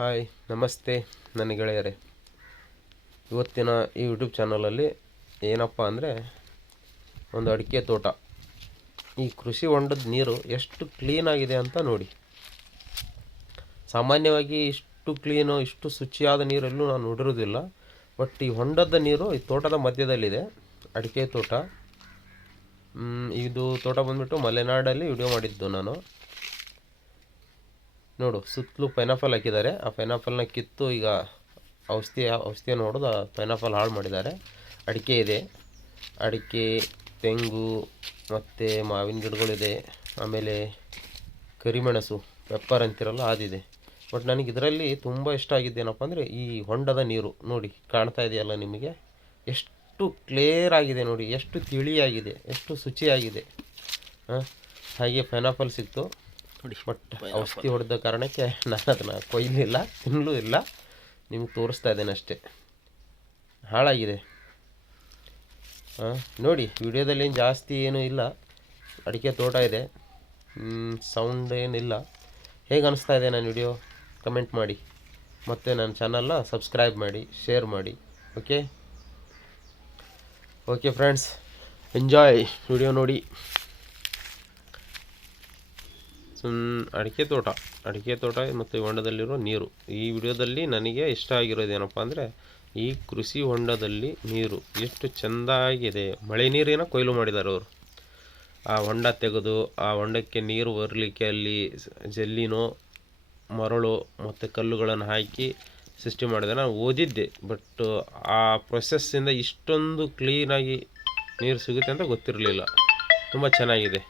Hi, ನಮಸ್ತೆ ನನ್ನ ಗೆಳೆಯರೇ. ಇವತ್ತಿನ ಈ ಯೂಟ್ಯೂಬ್ ಚಾನಲಲ್ಲಿ ಏನಪ್ಪ ಅಂದರೆ ಒಂದು ಅಡಿಕೆ ತೋಟ. ಈ ಕೃಷಿ ಹೊಂಡದ ನೀರು ಎಷ್ಟು ಕ್ಲೀನಾಗಿದೆ ಅಂತ ನೋಡಿ. ಸಾಮಾನ್ಯವಾಗಿ ಇಷ್ಟು ಕ್ಲೀನು, ಇಷ್ಟು ಶುಚಿಯಾದ ನೀರಲ್ಲೂ ನಾನು ನೋಡಿರೋದಿಲ್ಲ ಬಟ್ ಈ ಹೊಂಡದ ನೀರು ಈ ತೋಟದ ಮಧ್ಯದಲ್ಲಿದೆ, ಅಡಿಕೆ ತೋಟ. ಇದು ತೋಟ ಬಂದ್ಬಿಟ್ಟು ಮಲೆನಾಡಲ್ಲಿ ವಿಡಿಯೋ ಮಾಡಿದ್ದು ನಾನು. ನೋಡು, ಸುತ್ತಲೂ ಪೈನಾಪಲ್ ಹಾಕಿದ್ದಾರೆ. ಆ ಪೈನಾಪಲ್ನ ಕಿತ್ತು ಈಗ ಔಷಧಿ ಔಷಧಿಯನ್ನು ಹೊಡೆದು ಆ ಪೈನಾಪಲ್ ಹಾಳು ಮಾಡಿದ್ದಾರೆ. ಅಡಿಕೆ ಇದೆ. ಅಡಿಕೆ, ತೆಂಗು ಮತ್ತು ಮಾವಿನ ಗಿಡಗಳಿದೆ. ಆಮೇಲೆ ಕರಿಮೆಣಸು ಪೆಪ್ಪರ್ ಅಂತಿರಲ್ಲ ಅದಿದೆ ಬಟ್ ನನಗೆ ಇದರಲ್ಲಿ ತುಂಬ ಇಷ್ಟ ಆಗಿದ್ದೇನಪ್ಪ ಅಂದರೆ, ಈ ಹೊಂಡದ ನೀರು. ನೋಡಿ, ಕಾಣ್ತಾ ಇದೆಯಲ್ಲ ನಿಮಗೆ? ಎಷ್ಟು ಕ್ಲಿಯರ್ ಆಗಿದೆ ನೋಡಿ, ಎಷ್ಟು ತಿಳಿಯಾಗಿದೆ, ಎಷ್ಟು ಶುಚಿಯಾಗಿದೆ. ಹಾಂ? ಹಾಗೆ ಪೈನಾಪಲ್ ಸಿಕ್ತು. ನೋಡಿ. ಬಟ್ ಔಷಧಿ ಹೊಡೆದ ಕಾರಣಕ್ಕೆ ನಾನು ಅದನ್ನು ಕೊಯ್ಲಿಲ್ಲ ತಿನ್ನಲೂ ಇಲ್ಲ. ನಿಮ್ಗೆ ತೋರಿಸ್ತಾ ಇದ್ದೇನೆ ಅಷ್ಟೇ. ಹಾಳಾಗಿದೆ. ಹಾಂ ನೋಡಿ ವಿಡಿಯೋದಲ್ಲಿ ಏನು ಜಾಸ್ತಿ ಏನೂ ಇಲ್ಲ. ಅಡಿಕೆ ತೋಟ ಇದೆ. ಸೌಂಡ್ ಏನಿಲ್ಲ. ಹೇಗೆ ಅನಿಸ್ತಾ ಇದೆ ನಾನು ವಿಡಿಯೋ? ಕಮೆಂಟ್ ಮಾಡಿ. ಮತ್ತು ನನ್ನ ಚಾನಲ್ನ ಸಬ್ಸ್ಕ್ರೈಬ್ ಮಾಡಿ ಶೇರ್ ಮಾಡಿ. Okay okay friends enjoy video ನೋಡಿ. ಅಡಿಕೆ ತೋಟ ಅಡಿಕೆ ತೋಟ ಮತ್ತು ಹೊಂಡದಲ್ಲಿರೋ ನೀರು. ಈ ವಿಡಿಯೋದಲ್ಲಿ ನನಗೆ ಇಷ್ಟ ಆಗಿರೋದು ಏನಪ್ಪ ಅಂದರೆ, ಈ ಕೃಷಿ ಹೊಂಡದಲ್ಲಿ ನೀರು, ಎಷ್ಟು ಚೆಂದಾಗಿದೆ ಮಳೆ ನೀರಿನ ಕೊಯ್ಲು ಮಾಡಿದ್ದಾರೆ ಅವರು. ಆ ಹೊಂಡ ತೆಗೆದು, ಆ ಹೊಂಡಕ್ಕೆ ನೀರು ಬರಲಿಕ್ಕೆ ಅಲ್ಲಿ ಜಲ್ಲಿನೋ, ಮರಳು ಮತ್ತು ಕಲ್ಲುಗಳನ್ನು ಹಾಕಿ ಸೃಷ್ಟಿ ಮಾಡಿದೆ. ನಾನು ಓದಿದ್ದೆ, ಬಟ್ ಆ ಪ್ರೊಸೆಸ್ಸಿಂದ ಇಷ್ಟೊಂದು ಕ್ಲೀನಾಗಿ ನೀರು ಸಿಗುತ್ತೆ ಅಂತ ಗೊತ್ತಿರಲಿಲ್ಲ. ತುಂಬ ಚೆನ್ನಾಗಿದೆ.